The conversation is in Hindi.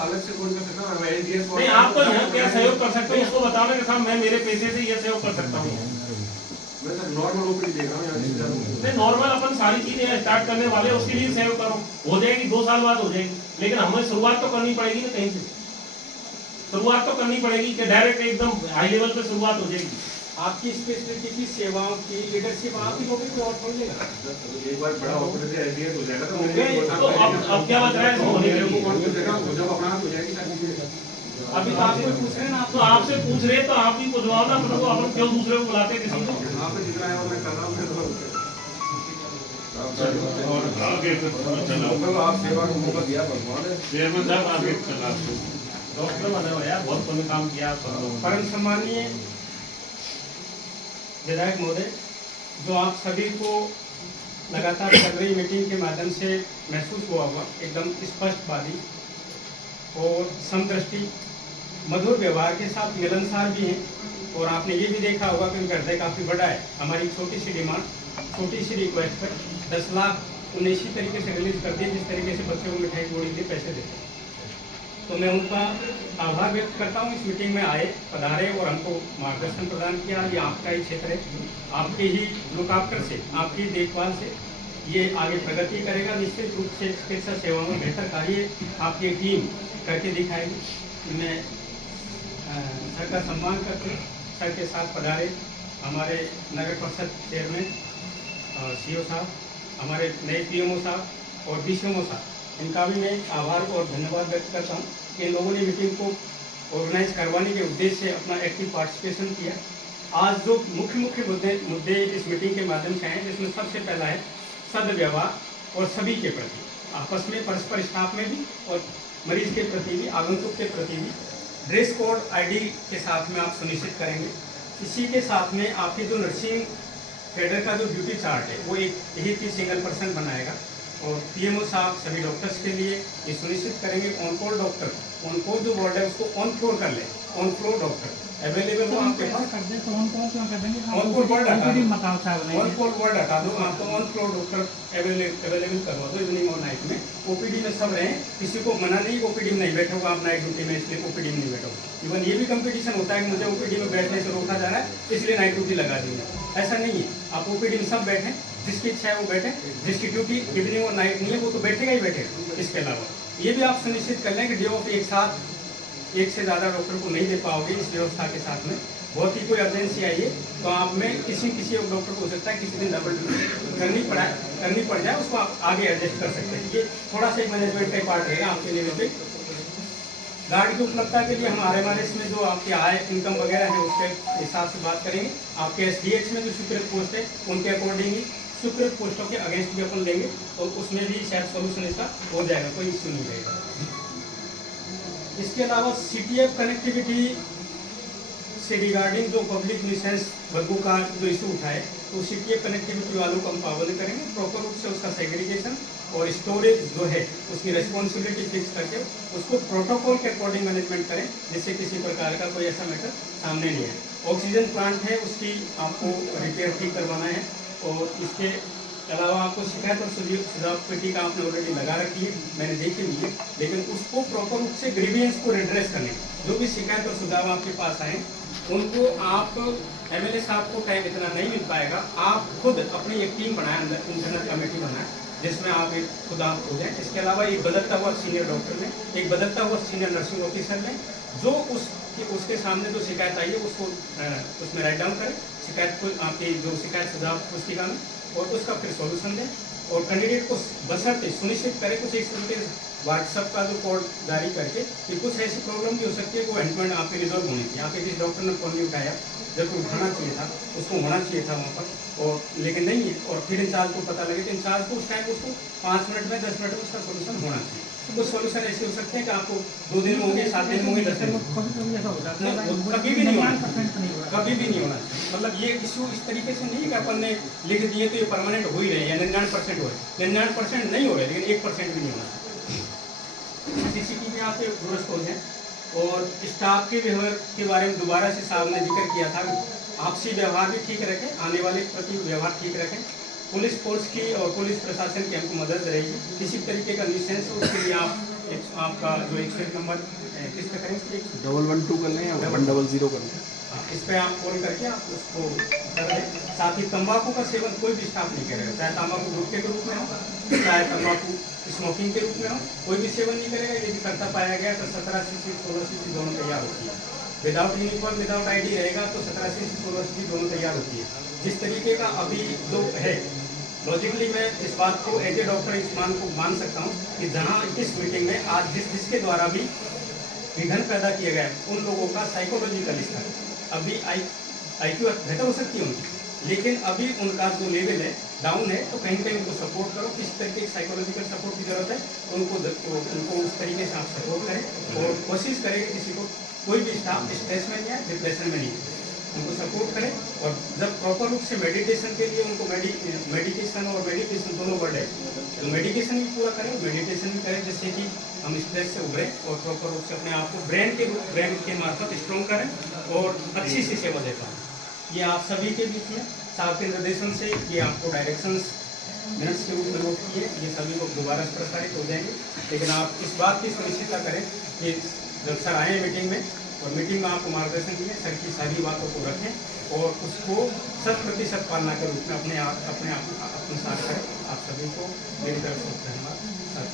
अलग से फोन कर सकता हूँ मैं एनडीएस नहीं, आप तो यहाँ क्या सहयोग कर सकते हो उसको बताओ ना कि साहब मैं मेरे पैसे से ये सहयोग कर सकता हूँ। मैं सर नॉर्मल ओपीडी देख रहा हूँ यहाँ। नहीं, नॉर्मल अपन सारी चीजें स्टार्ट करने वाले, उसके लिए सहयोग करो, हो जाएगी 2 साल बाद हो जाएगी, लेकिन हमें शुरुआत तो करनी पड़ेगी ना कहीं से, शुरुआत तो करनी पड़ेगी कि डायरेक्ट एकदम हाई लेवल पे शुरुआत हो जाएगी। आपकी स्पेशलिटी की सेवाओं की लीडरशिप आप ही लोग कोई और खोल लेगा। एक बार बड़ा ऑपरेशन एनडीएस हो जाएगा तो अब क्या बच रहा है इसमें होने के लिए? जब अपना हो जाएगी अभी तो आपको पूछ रहे हैं ना, तो आपसे पूछ रहे तो आप ही पूछवाओ ना, मतलब अपन क्यों दूसरे को बुलाते हैं किसी को? यहाँ पे जितना है वो मैं कर रहा हूँ। आप सेवा को मौका दिया भगवान ने। डॉक्टर बने हो यार, बहुत पुण्य काम किया आप सब लोगों। परम सम्मानीय विधायक महोदय, जो आप सभी को लगातार चल रही मीटिंग के माध्यम से महसूस हुआ होगा, एकदम स्पष्टवादी और समदृष्टि, मधुर व्यवहार के साथ मिलनसार भी हैं। और आपने ये भी देखा होगा कि उनका हृदय काफ़ी बड़ा है। हमारी छोटी सी डिमांड, छोटी सी रिक्वेस्ट पर 10 लाख उन्हें इसी तरीके से रिलीज कर दिए जिस तरीके से बच्चों को मिठाई गोली के पैसे देते हैं। तो मैं उनका आभार व्यक्त करता हूँ, इस मीटिंग में आए, पधारे और हमको मार्गदर्शन प्रदान किया। ये आपका ही क्षेत्र है, आपके ही लोकार्पण से, आपकी देखभाल से ये आगे प्रगति करेगा। निश्चित रूप से चिकित्सा सेवाओं में बेहतर कार्य आपकी टीम करके दिखाएगी। मैं सर का सम्मान करते सर के साथ पधारे हमारे नगर परिषद चेयरमैन सीओ साहब, हमारे नए पीएमओ साहब और बीसीएमओ साहब, इनका भी मैं आभार और धन्यवाद व्यक्त करता हूँ कि इन लोगों ने मीटिंग को ऑर्गेनाइज करवाने के उद्देश्य से अपना एक्टिव पार्टिसिपेशन किया। आज जो मुख्य मुद्दे इस मीटिंग के माध्यम से आए, जिसमें सबसे पहला है सद्व्यवहार और सभी के प्रति, आपस में परस्पर स्टाफ में भी और मरीज के प्रति भी, आगंतुक के प्रति भी ड्रेस कोड आईडी के साथ में आप सुनिश्चित करेंगे। इसी के साथ में आपकी जो नर्सिंग कैडर का जो ड्यूटी चार्ट है वो एक ही सिंगल पर्सन बनाएगा। और पीएमओ साहब सभी डॉक्टर्स के लिए ये सुनिश्चित करेंगे on call doctor, on call जो वार्ड है उसको ऑन फ्लोर कर ले, ऑन फ्लोर डॉक्टर अवेलेबल हो आपके पास। कर दे तो ऑन कॉल क्यों कर देंगे? ऑन कॉल वर्ड हटा दो, बताओ साहब, नहीं ऑन कॉल वर्ड हटा दो, आपको ऑन फ्लोर डॉक्टर अवेलेबल करवा दो इवनिंग और नाइट में। ओपीडी में सब रहें, किसी को मना नहीं ओपीडी में नहीं बैठे होगा आप नाइट ड्यूटी में, इसलिए ओपीडी में नहीं बैठो। इवन ये भी कंपटीशन होता है कि मुझे ओपीडी में बैठने से रोका जा रहा है इसलिए नाइट ड्यूटी लगा दी है, ऐसा नहीं है। आप ओपीडी में सब बैठें, जिसकी इच्छा है वो बैठे, जिसकी ड्यूटी इवनिंग और नाइट नहीं है वो तो बैठेगा ही बैठेगा। इसके अलावा ये भी आप सुनिश्चित कर लें कि डे ऑफ एक साथ एक से ज़्यादा डॉक्टर को नहीं दे पाओगे। इस व्यवस्था के साथ में बहुत ही कोई अर्जेंसी आई है तो आप में किसी एक डॉक्टर को हो सकता है किसी दिन डबल करनी पड़ जाए, उसको आप आगे एडजस्ट कर सकते हैं। ये थोड़ा सा मैनेजमेंट का पार्ट रहेगा आपके लिए। पे गार्ड की उपलब्धता के लिए हमारे इसमें जो आपके आय इनकम वगैरह है उसके हिसाब से बात करेंगे। आपके एसडीएच में जो स्वीकृत पोस्ट है उनके अकॉर्डिंग ही स्वीकृत पोस्टों के अगेंस्ट भी अपन लेंगे और उसमें भी शायद सोल्यूशन इसका हो जाएगा, कोई इश्यू नहीं रहेगा। इसके अलावा सीटीएफ कनेक्टिविटी से रिगार्डिंग जो पब्लिक न्यूसेंस बदबू का जो इशू उठाए तो सीटीएफ कनेक्टिविटी वालों को हम पाबंद करेंगे। प्रॉपर रूप से उसका सेग्रीगेशन और स्टोरेज जो है उसकी रिस्पॉन्सिबिलिटी फिक्स करके उसको प्रोटोकॉल के अकॉर्डिंग मैनेजमेंट करें जिससे किसी प्रकार का कोई ऐसा मैटर सामने नहीं है। ऑक्सीजन प्लांट है उसकी आपको रिपेयर ठीक करवाना है और इसके अलावा आपको शिकायत और सुझाव पेटी का आपने ऑलरेडी लगा रखी है, मैंने देखी हुई है, लेकिन उसको प्रॉपर रूप से ग्रीवियंस को रिड्रेस करने, जो भी शिकायत और सुझाव आपके पास आए उनको आप एमएलए साहब को टाइम इतना नहीं मिल पाएगा, आप खुद अपनी एक टीम बनाएं, अंदर इंटरनल कमेटी बनाएं जिसमें आप एक खुद आप हो जाएं। इसके अलावा एक बदलता हुआ सीनियर डॉक्टर में, एक बदलता हुआ सीनियर नर्सिंग ऑफिसर में, जो उसके सामने जो शिकायत आई है उसको उसमें राइट डाउन करें, शिकायत को आपकी जो शिकायत सुझाव पुस्तिका में, और उसका फिर सॉल्यूशन दें। और कैंडिडेट को बशर्ते सुनिश्चित करें कुछ इस तरीके से व्हाट्सएप का जो कोड जारी करके कि कुछ ऐसी प्रॉब्लम भी हो सकती है वो एंड टू एंड आपकी रिजॉल्व होनी चाहिए। आपके किसी डॉक्टर ने फोन नहीं उठाया जबकि उठाना चाहिए था, उसको होना चाहिए था वहाँ पर, और लेकिन नहीं है, और फिर इंचार्ज को पता लगे तो इंचार्ज को उस टाइम उसको 5 मिनट में 10 मिनट में उसका सोल्यूशन होना चाहिए। तो कुछ सोल्यूशन ऐसे हो सकते हैं कि आपको 2 दिन में होंगे, 7 दिन में होंगे, 10 दिन में, कभी भी नहीं होना, कभी भी नहीं होना चाहिए। मतलब ये इशू इस तरीके से नहीं कि अपन ने लिख दिए तो ये परमानेंट हो ही रहे हैं, 99% हो रहे, 99% नहीं हो रहे लेकिन 1% भी नहीं होना चाहिए। सीसीटीवी आप दुरुस्त हो जाए। और स्टाफ के व्यवहार के बारे में दोबारा से साहब ने जिक्र किया था, आपसी व्यवहार भी ठीक रखें, आने वाले के प्रति व्यवहार ठीक रखें। पुलिस फोर्स की और पुलिस प्रशासन की हमको मदद रहेगी, किसी तरीके का न्यूसेंस हो उसके लिए आपका जो एक्सचेंज नंबर किस पे करेंगे, 112 कर लें या 100 कर लें। इस पे आप कॉल करके आप उसको कर दें। साथ ही तंबाकू का सेवन कोई भी स्टाफ नहीं करेगा, चाहे तंबाकू गुटखे के रूप में हो, चाहे तंबाकू स्मोकिंग के रूप में हो, कोई भी सेवन नहीं करेगा। यदि करता पाया गया तो 17 सीसी 16 सीसी दोनों तैयार होती है। विदाउट यूनिफॉर्म विदाउट आईडी रहेगा तो 17 सीसी 16 सीसी दोनों तैयार होती है। जिस तरीके का अभी जो है, लॉजिकली मैं इस बात को एज ए डॉक्टर इस मान सकता हूँ कि जहाँ इस मीटिंग में आज जिसके द्वारा भी विघन पैदा किए गए उन लोगों का साइकोलॉजिकल स्तर, अभी IQ बेहतर हो सकती है उनकी, लेकिन अभी उनका जो लेवल है डाउन है, तो कहीं ना कहीं उनको सपोर्ट करो। किस तरीके की साइकोलॉजिकल सपोर्ट की जरूरत है उनको उस तरीके से आप सपोर्ट करें और कोशिश करें कि किसी को कोई भी स्टाफ स्ट्रेस में नहीं है, डिप्रेशन में नहीं है, उनको सपोर्ट करें। और जब प्रॉपर रूप से मेडिटेशन के लिए उनको मेडिकेशन और मेडिटेशन दोनों वर्ड है, तो मेडिकेशन भी पूरा करें, मेडिटेशन भी करें, जिससे कि हम स्ट्रेस से उभरें और प्रॉपर रूप से अपने आप को ब्रेन के मार्फत स्ट्रॉन्ग करें और अच्छी सी सेवा दे पाएं। ये आप सभी के बीच में साहब के निर्देशन से ये आपको डायरेक्शंस मिनट्स के रूप में नोट किए, ये सभी लोग दोबारा प्रसारित हो जाएंगे। लेकिन आप इस बात की सुनिश्चितता करें कि जब सर आए मीटिंग में और मीटिंग में आपको मार्गदर्शन दिए, सर की सारी बातों को रखें और उसको 100% पालना के रूप में अपने साथ करें। आप सभी को मेरी तरफ से धन्यवाद सर।